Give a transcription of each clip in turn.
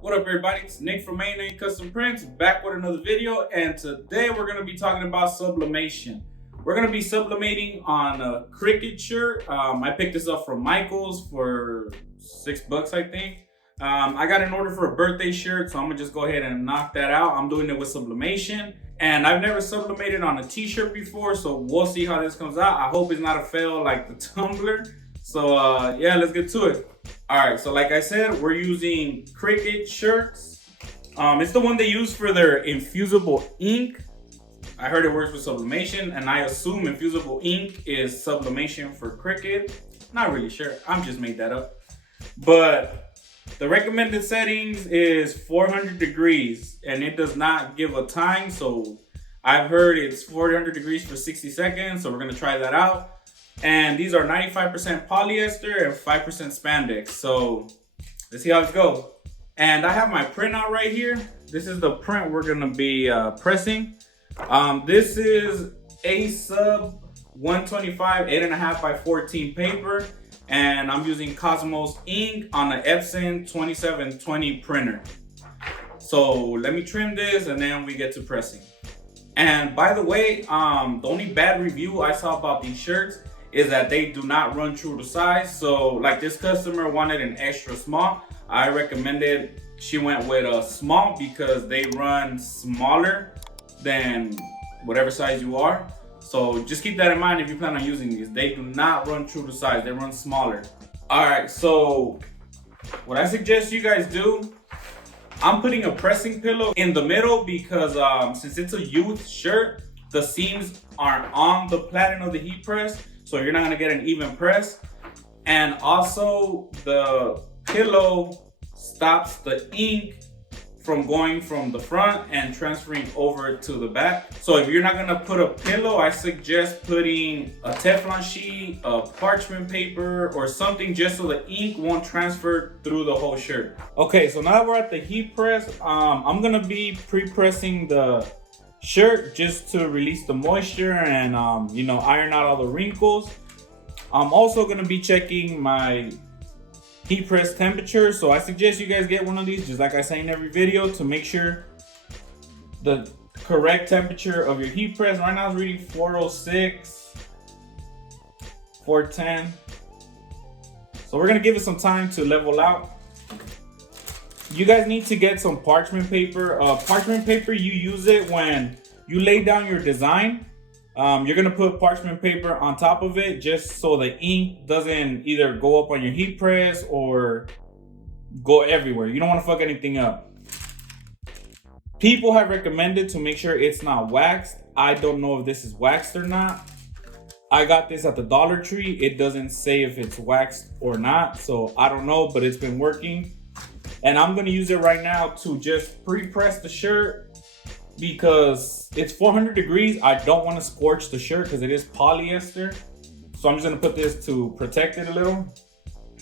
What up, everybody? It's Nick from Main Custom Prints, back with another video, and today we're going to be talking about sublimation. We're going to be sublimating on a Cricut shirt. I picked this up from Michael's for $6, I think. I got an order for a birthday shirt, so I'm going to just go ahead and knock that out. I'm doing it with sublimation, and I've never sublimated on a t-shirt before, so we'll see how this comes out. I hope it's not a fail like the tumbler. So yeah, let's get to it. All right, so like I said, we're using Cricut shirts. It's the one they use for their Infusible ink. I heard it works with sublimation, and I assume Infusible ink is sublimation for Cricut. Not really sure, I'm just made that up. But the recommended settings is 400 degrees, and it does not give a time. So I've heard it's 400 degrees for 60 seconds, so we're gonna try that out. And these are 95% polyester and 5% spandex. So let's see how this goes. And I have my printout right here. This is the print we're gonna be pressing. This is a sub 125 8.5 by 14 paper. And I'm using Cosmos ink on an Epson 2720 printer. So let me trim this and then we get to pressing. And by the way, the only bad review I saw about these shirts is that they do not run true to size. So like this customer wanted an extra small. I recommended she went with a small because they run smaller than whatever size you are. So just keep that in mind if you plan on using these. They do not run true to size, they run smaller. All right, so what I suggest you guys do, I'm putting a pressing pillow in the middle because since it's a youth shirt, the seams are on the platen of the heat press. So you're not gonna get an even press. And also the pillow stops the ink from going from the front and transferring over to the back. So if you're not gonna put a pillow, I suggest putting a Teflon sheet, a parchment paper, or something just so the ink won't transfer through the whole shirt. Okay, so now that we're at the heat press, I'm gonna be pre-pressing the shirt just to release the moisture and iron out all the wrinkles. I'm also going to be checking my heat press temperature, so I suggest you guys get one of these, just like I say in every video, to make sure the correct temperature of your heat press. Right now it's reading 406, 410, so we're going to give it some time to level out. You guys need to get some parchment paper. Parchment paper, you use it when you lay down your design. You're gonna put parchment paper on top of it just so the ink doesn't either go up on your heat press or go everywhere. You don't wanna fuck anything up. People have recommended to make sure it's not waxed. I don't know if this is waxed or not. I got this at the Dollar Tree. It doesn't say if it's waxed or not, so I don't know, but it's been working. And I'm gonna use it right now to just pre-press the shirt because it's 400 degrees. I don't wanna scorch the shirt because it is polyester. So I'm just gonna put this to protect it a little.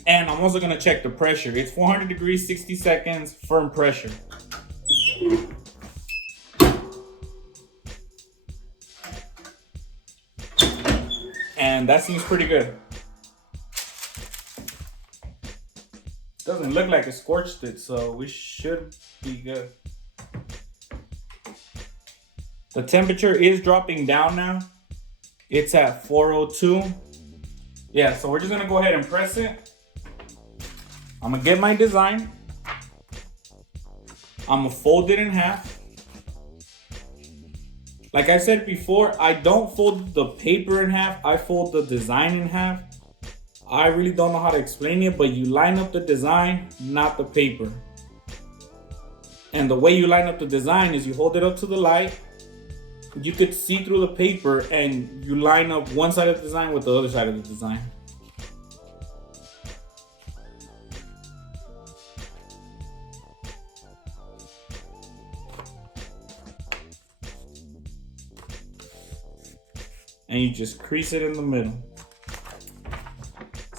And I'm also gonna check the pressure. It's 400 degrees, 60 seconds, firm pressure. And that seems pretty good. Doesn't look like it scorched it, so we should be good. The temperature is dropping down now. It's at 402. Yeah, so we're just gonna go ahead and press it. I'm gonna get my design. I'm gonna fold it in half. Like I said before, I don't fold the paper in half, I fold the design in half. I really don't know how to explain it, but you line up the design, not the paper. And the way you line up the design is you hold it up to the light. You could see through the paper and you line up one side of the design with the other side of the design. And you just crease it in the middle.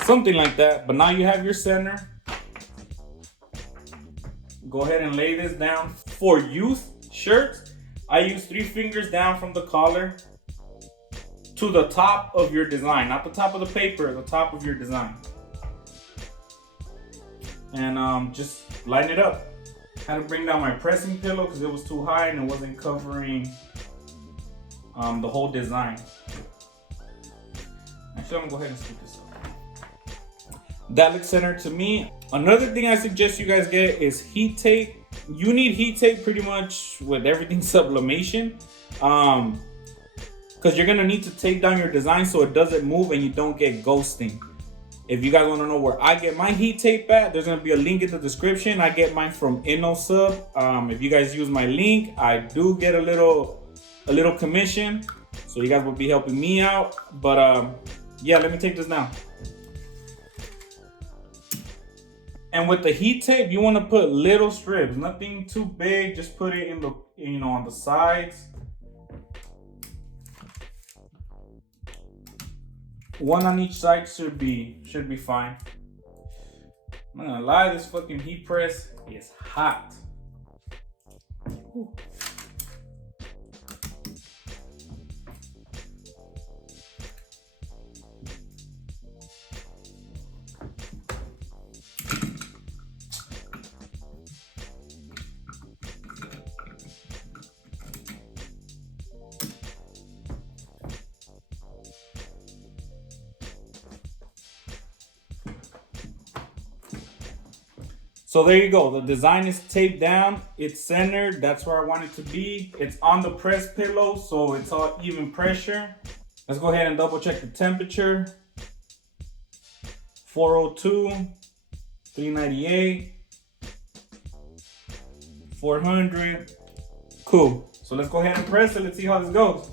Something like that, but now you have your center. Go ahead and lay this down. For youth shirts, I use 3 fingers down from the collar to the top of your design, not the top of the paper, the top of your design. And just line it up. Had to bring down my pressing pillow because it was too high and it wasn't covering the whole design. Actually, I'm gonna go ahead and scoop this up. That looks centered to me. Another thing I suggest you guys get is heat tape. You need heat tape pretty much with everything sublimation. Because you're gonna need to tape down your design so it doesn't move and you don't get ghosting. If you guys want to know where I get my heat tape at, there's gonna be a link in the description. I get mine from InnoSub. If you guys use my link, I do get a little commission, so you guys will be helping me out. But yeah, let me take this down. And with the heat tape, you want to put little strips, nothing too big. Just put it in the, on the sides. One on each side should be fine. I'm not gonna lie, this fucking heat press is hot. Ooh. So there you go. The design is taped down. It's centered. That's where I want it to be. It's on the press pillow, so it's all even pressure. Let's go ahead and double check the temperature. 402, 398, 400. Cool. So let's go ahead and press it. Let's see how this goes.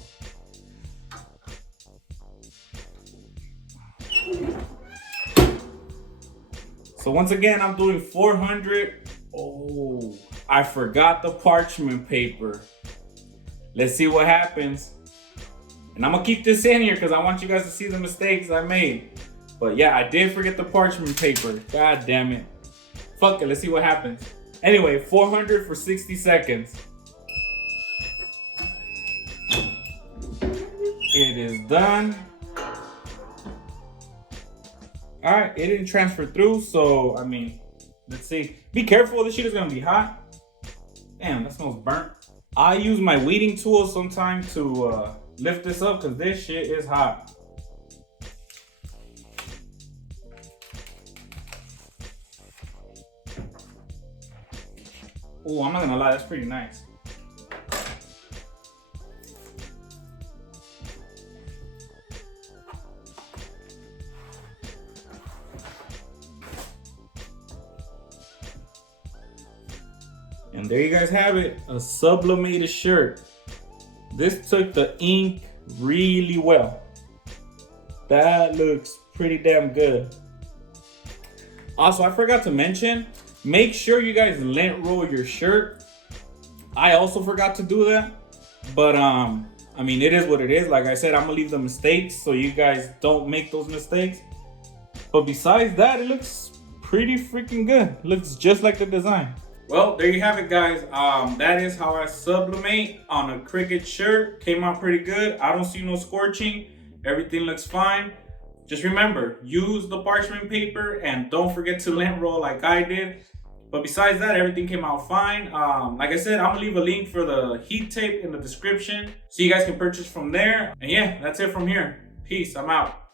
So once again, I'm doing 400. Oh, I forgot the parchment paper. Let's see what happens. And I'm gonna keep this in here because I want you guys to see the mistakes I made. But yeah, I did forget the parchment paper. God damn it. Fuck it, let's see what happens. Anyway, 400 for 60 seconds. It is done. All right, it didn't transfer through, so I mean, let's see. Be careful, this shit is gonna be hot. Damn, that smells burnt. I use my weeding tool sometimes to lift this up because this shit is hot. Oh, I'm not gonna lie, that's pretty nice. And there you guys have it, a sublimated shirt. This took the ink really well. That looks pretty damn good. Also, I forgot to mention, make sure you guys lint roll your shirt. I also forgot to do that, but I mean, it is what it is. Like I said, I'm gonna leave the mistakes so you guys don't make those mistakes. But besides that, it looks pretty freaking good. Looks just like the design. Well, there you have it, guys. That is how I sublimate on a Cricut shirt. Came out pretty good. I don't see no scorching. Everything looks fine. Just remember, use the parchment paper and don't forget to lint roll like I did. But besides that, everything came out fine. Like I said, I'm gonna leave a link for the heat tape in the description so you guys can purchase from there. And yeah, that's it from here. Peace, I'm out.